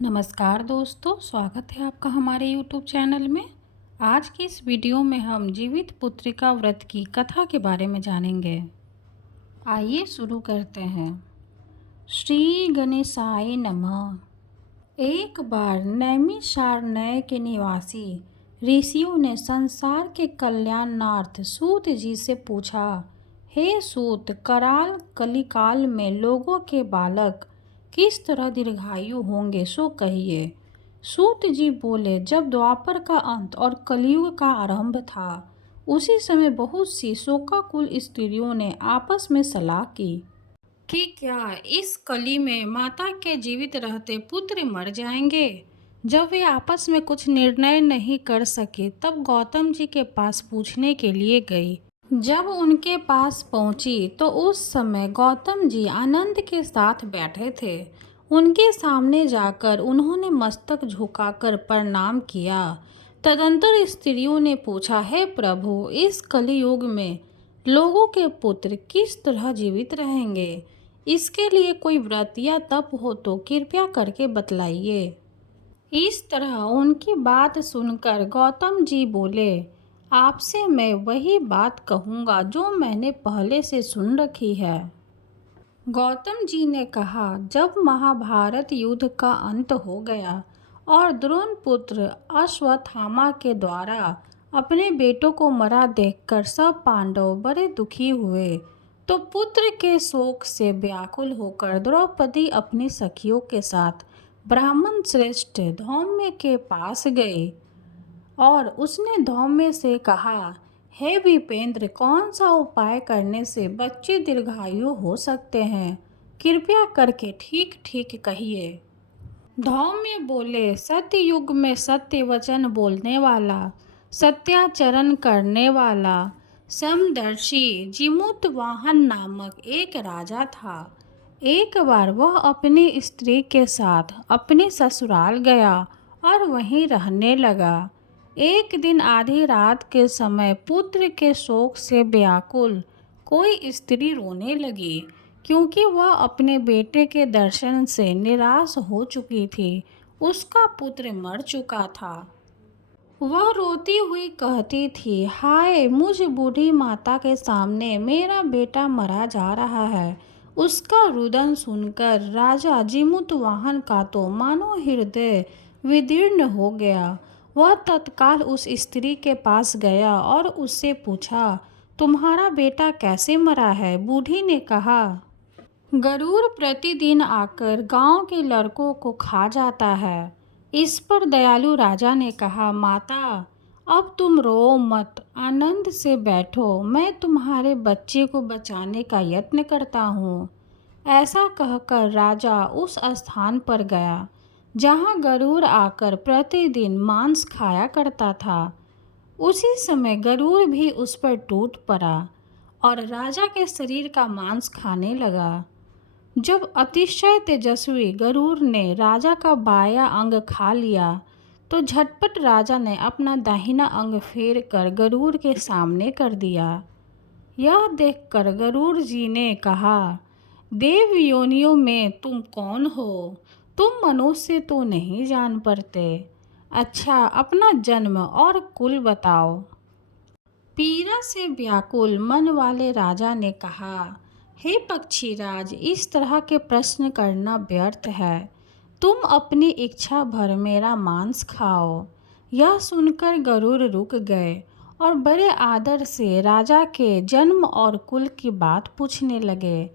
नमस्कार दोस्तों, स्वागत है आपका हमारे YouTube चैनल में। आज की इस वीडियो में हम जीवित पुत्रिका व्रत की कथा के बारे में जानेंगे। आइए शुरू करते हैं। श्री गणेशाय नमः। एक बार नैमिषारण्य के निवासी ऋषियों ने संसार के कल्याणार्थ सूत जी से पूछा, हे सूत, कराल कलिकाल में लोगों के बालक किस तरह दीर्घायु होंगे, सो कहिए। सूत जी बोले, जब द्वापर का अंत और कलयुग का आरंभ था, उसी समय बहुत सी शोकाकुल स्त्रियों ने आपस में सलाह की कि क्या इस कली में माता के जीवित रहते पुत्र मर जाएंगे। जब वे आपस में कुछ निर्णय नहीं कर सके, तब गौतम जी के पास पूछने के लिए गई। जब उनके पास पहुंची तो उस समय गौतम जी आनंद के साथ बैठे थे। उनके सामने जाकर उन्होंने मस्तक झुकाकर प्रणाम किया। तदंतर स्त्रियों ने पूछा, हे प्रभु, इस कलियुग में लोगों के पुत्र किस तरह जीवित रहेंगे? इसके लिए कोई व्रत या तप हो तो कृपया करके बतलाइए। इस तरह उनकी बात सुनकर गौतम जी बोले, आपसे मैं वही बात कहूँगा जो मैंने पहले से सुन रखी है। गौतम जी ने कहा, जब महाभारत युद्ध का अंत हो गया और द्रोण पुत्र अश्वत्थामा के द्वारा अपने बेटों को मरा देखकर सब पांडव बड़े दुखी हुए, तो पुत्र के शोक से व्याकुल होकर द्रौपदी अपनी सखियों के साथ ब्राह्मण श्रेष्ठ धौम्य के पास गए और उसने धौम्य से कहा, हे विपेंद्र, कौन सा उपाय करने से बच्चे दीर्घायु हो सकते हैं? कृपया करके ठीक ठीक कहिए। धौम्य बोले, सत्य युग में सत्य वचन बोलने वाला, सत्याचरण करने वाला समदर्शी जिमुतवाहन नामक एक राजा था। एक बार वह अपनी स्त्री के साथ अपने ससुराल गया और वहीं रहने लगा। एक दिन आधी रात के समय पुत्र के शोक से व्याकुल कोई स्त्री रोने लगी, क्योंकि वह अपने बेटे के दर्शन से निराश हो चुकी थी। उसका पुत्र मर चुका था। वह रोती हुई कहती थी, हाय, मुझ बूढ़ी माता के सामने मेरा बेटा मरा जा रहा है। उसका रुदन सुनकर राजा जिमुतवाहन का तो मानो हृदय विदीर्ण हो गया। वह तत्काल उस स्त्री के पास गया और उससे पूछा, तुम्हारा बेटा कैसे मरा है? बूढ़ी ने कहा, गरुड़ प्रतिदिन आकर गांव के लड़कों को खा जाता है। इस पर दयालु राजा ने कहा, माता, अब तुम रो मत, आनंद से बैठो, मैं तुम्हारे बच्चे को बचाने का यत्न करता हूँ। ऐसा कहकर राजा उस स्थान पर गया जहाँ गरुड़ आकर प्रतिदिन मांस खाया करता था। उसी समय गरुड़ भी उस पर टूट पड़ा और राजा के शरीर का मांस खाने लगा। जब अतिशय तेजस्वी गरुड़ ने राजा का बायां अंग खा लिया, तो झटपट राजा ने अपना दाहिना अंग फेर कर गरुड़ के सामने कर दिया। यह देखकर गरुड़ जी ने कहा, देव योनियों में तुम कौन हो? तुम मनुष्य तो नहीं जान पड़ते। अच्छा, अपना जन्म और कुल बताओ। पीड़ा से व्याकुल मन वाले राजा ने कहा, हे पक्षीराज, इस तरह के प्रश्न करना व्यर्थ है। तुम अपनी इच्छा भर मेरा मांस खाओ। यह सुनकर गरुड़ रुक गए और बड़े आदर से राजा के जन्म और कुल की बात पूछने लगे।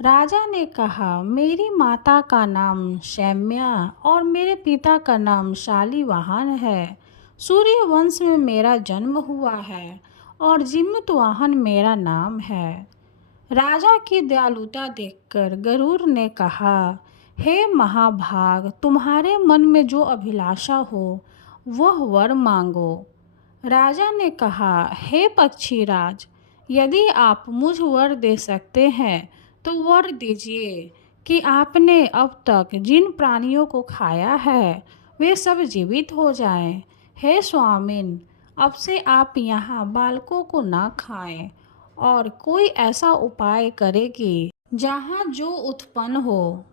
राजा ने कहा, मेरी माता का नाम शैम्या और मेरे पिता का नाम शालिवाहन है। सूर्यवंश में मेरा जन्म हुआ है और जिमुतवाहन मेरा नाम है। राजा की दयालुता देखकर गरुड़ ने कहा, हे महाभाग, तुम्हारे मन में जो अभिलाषा हो वह वर मांगो। राजा ने कहा, हे पक्षीराज, यदि आप मुझ वर दे सकते हैं तो वर दीजिए कि आपने अब तक जिन प्राणियों को खाया है वे सब जीवित हो जाएं। हे स्वामिन, अब से आप यहाँ बालकों को ना खाएं और कोई ऐसा उपाय करें कि जहाँ जो उत्पन्न हो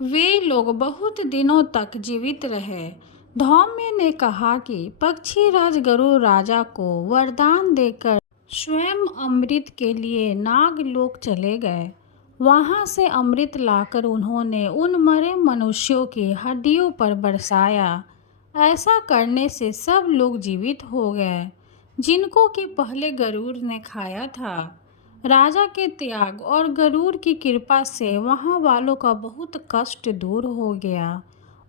वे लोग बहुत दिनों तक जीवित रहे। धौम्य ने कहा कि पक्षीराज गरुड़ राजा को वरदान देकर स्वयं अमृत के लिए नागलोक चले गए। वहां से अमृत लाकर उन्होंने उन मरे मनुष्यों की हड्डियों पर बरसाया। ऐसा करने से सब लोग जीवित हो गए जिनको कि पहले गरुड़ ने खाया था। राजा के त्याग और गरुड़ की कृपा से वहाँ वालों का बहुत कष्ट दूर हो गया।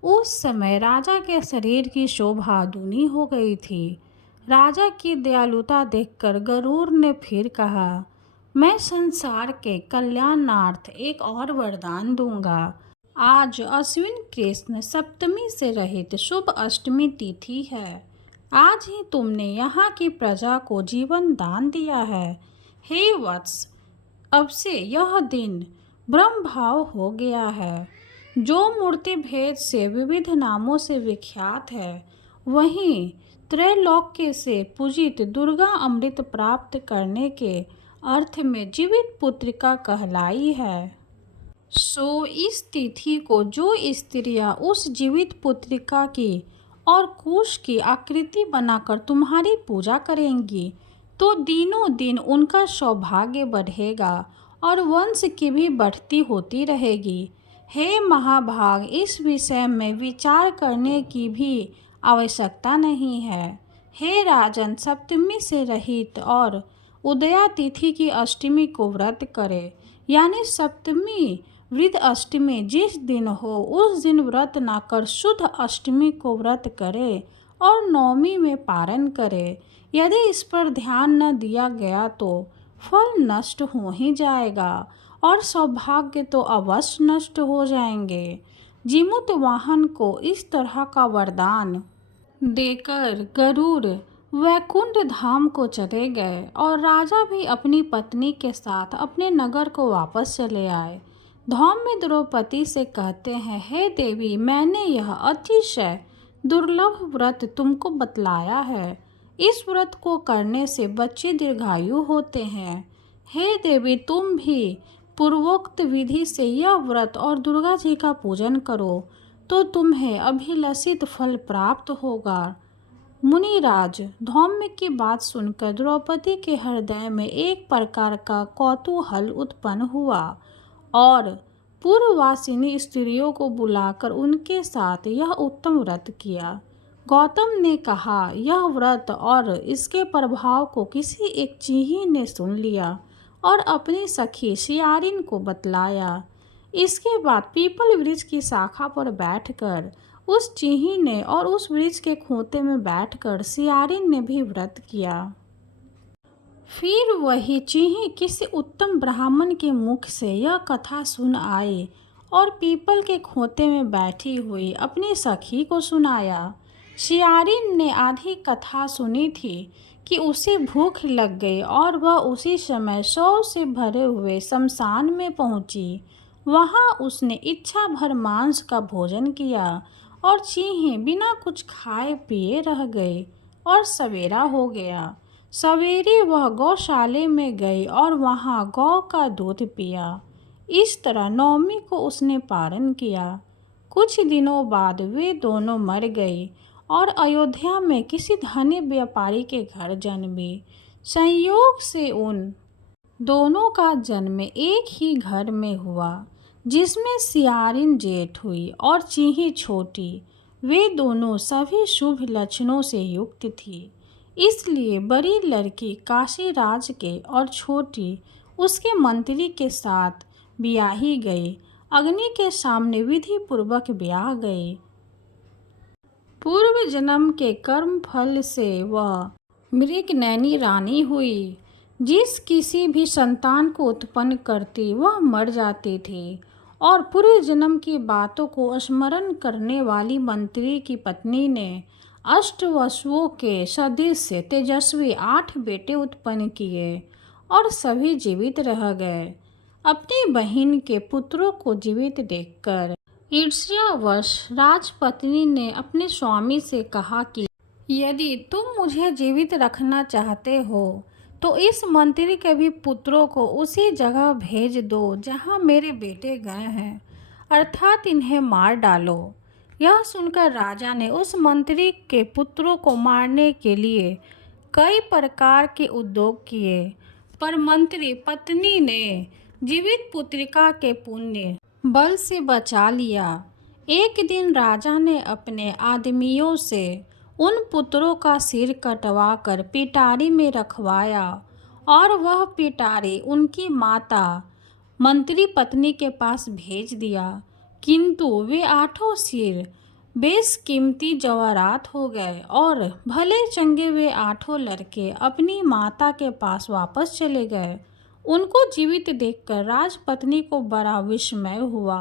उस समय राजा के शरीर की शोभा दूनी हो गई थी। राजा की दयालुता देखकर गरुड़ ने फिर कहा, मैं संसार के कल्याणार्थ एक और वरदान दूंगा। आज अश्विन कृष्ण सप्तमी से रहित शुभ अष्टमी तिथि है। आज ही तुमने यहाँ की प्रजा को जीवन दान दिया है। हे वत्स, अब से यह दिन ब्रह्म भाव हो गया है। जो मूर्ति भेद से विविध नामों से विख्यात है, वहीं त्रैलोक्य से पूजित दुर्गा अमृत प्राप्त करने के अर्थ में जीवित पुत्रिका कहलाई है। सो इस तिथि को जो स्त्रियां उस जीवित पुत्रिका की और कुश की आकृति बनाकर तुम्हारी पूजा करेंगी, तो दिनों दिन उनका सौभाग्य बढ़ेगा और वंश की भी बढ़ती होती रहेगी। हे महाभाग, इस विषय में विचार करने की भी आवश्यकता नहीं है। हे राजन, सप्तमी से रहित और उदया तिथि की अष्टमी को व्रत करे, यानी सप्तमी वृद्ध अष्टमी जिस दिन हो उस दिन व्रत न कर शुद्ध अष्टमी को व्रत करे और नवमी में पारण करे। यदि इस पर ध्यान न दिया गया तो फल नष्ट हो ही जाएगा और सौभाग्य तो अवश्य नष्ट हो जाएंगे। जीमूत वाहन को इस तरह का वरदान देकर गरुड़ वैकुंठ धाम को चले गए और राजा भी अपनी पत्नी के साथ अपने नगर को वापस चले आए। धौम्य द्रौपदी से कहते हैं, हे देवी, मैंने यह अतिशय दुर्लभ व्रत तुमको बतलाया है। इस व्रत को करने से बच्चे दीर्घायु होते हैं। हे देवी, तुम भी पूर्वोक्त विधि से यह व्रत और दुर्गा जी का पूजन करो तो तुम्हें अभिलषित फल प्राप्त होगा। मुनिराज, धौम्य की बात सुनकर द्रौपदी के हृदय में एक प्रकार का कौतूहल उत्पन्न हुआ और पूर्ववासिनी स्त्रियों को बुलाकर उनके साथ यह उत्तम व्रत किया। गौतम ने कहा, यह व्रत और इसके प्रभाव को किसी एक चीही ने सुन लिया और अपनी सखी सियारिन को बतलाया। इसके बाद पीपल वृक्ष की शाखा पर बैठकर उस चीही ने और उस वृक्ष के खोते में बैठकर सियारिन ने भी व्रत किया। फिर वही चीही किसी उत्तम ब्राह्मण के मुख से यह कथा सुन आई और पीपल के खोते में बैठी हुई अपनी सखी को सुनाया। सियारिन ने आधी कथा सुनी थी कि उसे भूख लग गई और वह उसी समय शव से भरे हुए शमशान में पहुंची। वहां उसने इच्छा भर मांस का भोजन किया और चीही बिना कुछ खाए पिए रह गई और सवेरा हो गया। सवेरे वह गौशाले में गई और वहां गौ का दूध पिया। इस तरह नवमी को उसने पारण किया। कुछ दिनों बाद वे दोनों मर गई और अयोध्या में किसी धनी व्यापारी के घर जन्मी। संयोग से उन दोनों का जन्म एक ही घर में हुआ, जिसमें सियारिन जेठ हुई और चीही छोटी। वे दोनों सभी शुभ लक्षणों से युक्त थी, इसलिए बड़ी लड़की काशी राज के और छोटी उसके मंत्री के साथ ब्याही गई। अग्नि के सामने विधि पूर्वक ब्याह गई। पूर्व जन्म के कर्म फल से वह मृगनयनी रानी हुई। जिस किसी भी संतान को उत्पन्न करती वह मर जाती थी और पूर्व जन्म की बातों को स्मरण करने वाली मंत्री की पत्नी ने अष्टवसुओं के सदृश तेजस्वी 8 बेटे उत्पन्न किए और सभी जीवित रह गए। अपनी बहन के पुत्रों को जीवित देखकर ईर्ष्यावश राजपत्नी ने अपने स्वामी से कहा कि यदि तुम मुझे जीवित रखना चाहते हो तो इस मंत्री के भी पुत्रों को उसी जगह भेज दो जहाँ मेरे बेटे गए हैं। अर्थात इन्हें मार डालो। यह सुनकर राजा ने उस मंत्री के पुत्रों को मारने के लिए कई प्रकार के उद्योग किए, पर मंत्री पत्नी ने जीवित पुत्रिका के पुण्य बल से बचा लिया। एक दिन राजा ने अपने आदमियों से उन पुत्रों का सिर कटवा कर पिटारी में रखवाया और वह पिटारी उनकी माता मंत्री पत्नी के पास भेज दिया, किंतु वे 8 सिर बेशकीमती जवाहरात हो गए और भले चंगे वे 8 लड़के अपनी माता के पास वापस चले गए। उनको जीवित देखकर राजपत्नी को बड़ा विस्मय हुआ।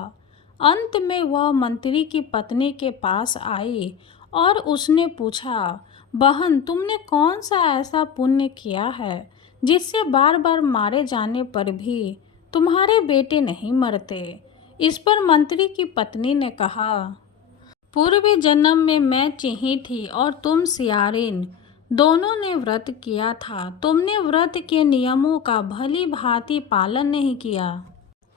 अंत में वह मंत्री की पत्नी के पास आई और उसने पूछा, बहन, तुमने कौन सा ऐसा पुण्य किया है जिससे बार बार मारे जाने पर भी तुम्हारे बेटे नहीं मरते? इस पर मंत्री की पत्नी ने कहा, पूर्व जन्म में मैं चिंही थी और तुम सियारिन, दोनों ने व्रत किया था। तुमने व्रत के नियमों का भली भांति पालन नहीं किया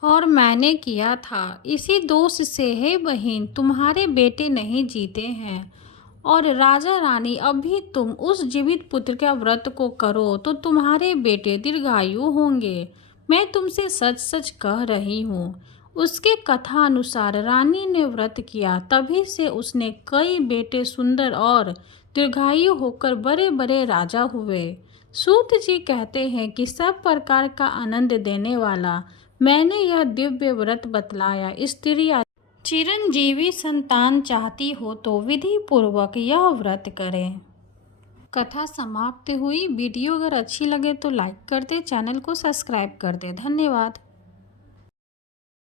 और मैंने किया था। इसी दोष से हे बहन, तुम्हारे बेटे नहीं जीते हैं। और राजा रानी, अभी तुम उस जीवित पुत्र का व्रत को करो तो तुम्हारे बेटे दीर्घायु होंगे। मैं तुमसे सच सच कह रही हूँ। उसके कथा अनुसार रानी ने व्रत किया, तभी से उसने कई बेटे सुंदर और दीर्घायु होकर बड़े बड़े राजा हुए। सूत जी कहते हैं कि सब प्रकार का आनंद देने वाला मैंने यह दिव्य व्रत बतलाया। स्त्री चिरंजीवी संतान चाहती हो तो विधि पूर्वक यह व्रत करें। कथा समाप्त हुई। वीडियो अगर अच्छी लगे तो लाइक कर दे, चैनल को सब्सक्राइब कर दे। धन्यवाद।